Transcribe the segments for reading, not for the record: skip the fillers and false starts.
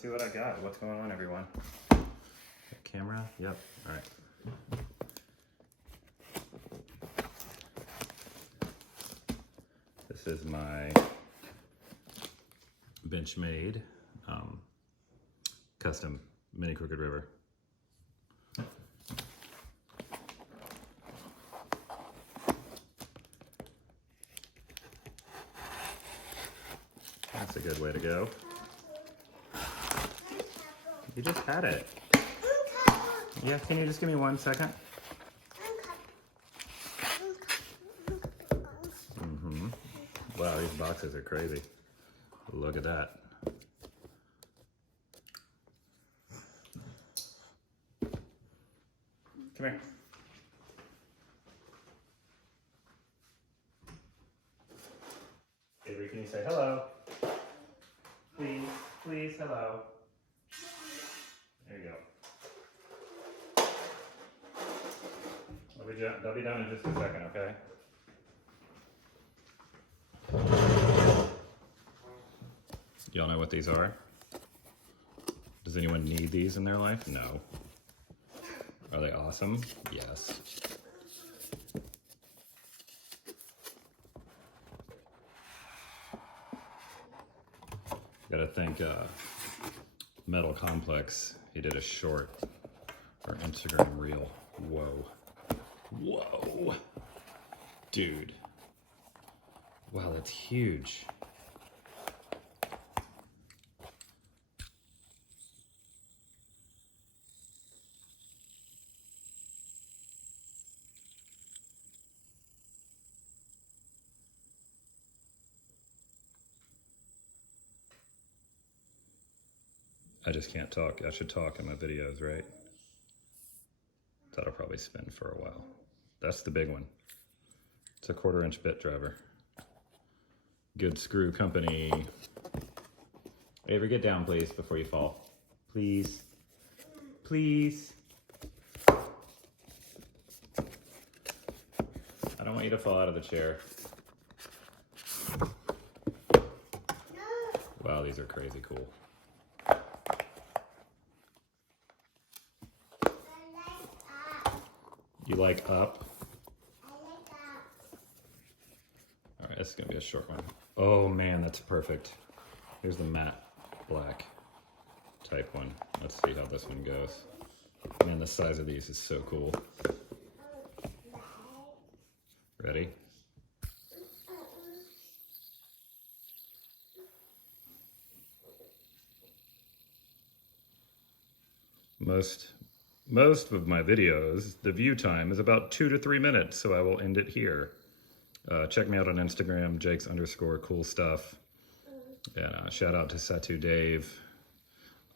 see what I got. What's going on, everyone? Camera? Yep. All right. This is my Benchmade custom mini Crooked River. That's a good way to go. You just had it. Yeah, can you just give me 1 second? Wow, these boxes are crazy. Look at that. Come here. Avery, can you say hello? Please, please, hello. There you go. They'll be done in just a second, okay? Y'all know what these are? Does anyone need these in their life? No. Are they awesome? Yes. Gotta thank Metal Complex. He did a short or Instagram reel. Whoa. Whoa. Dude. Wow, that's huge. I just can't talk. I should talk in my videos, right? That'll probably spin for a while. That's the big one. It's a 1/4-inch bit driver. Good screw company. Avery, get down, please, before you fall. Please. Please. I don't want you to fall out of the chair. Wow, these are crazy cool. You like up? All right, this is gonna be a short one. Oh man, that's perfect. Here's the matte black type one. Let's see how this one goes. Man, the size of these is so cool. Ready? Most of my videos, the view time is about 2 to 3 minutes, so I will end it here. Check me out on Instagram, Jakes_cool_stuff. And shout out to Satu Dave,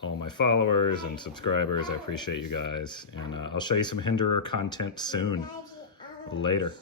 all my followers and subscribers. I appreciate you guys. And I'll show you some Hinderer content soon. Later.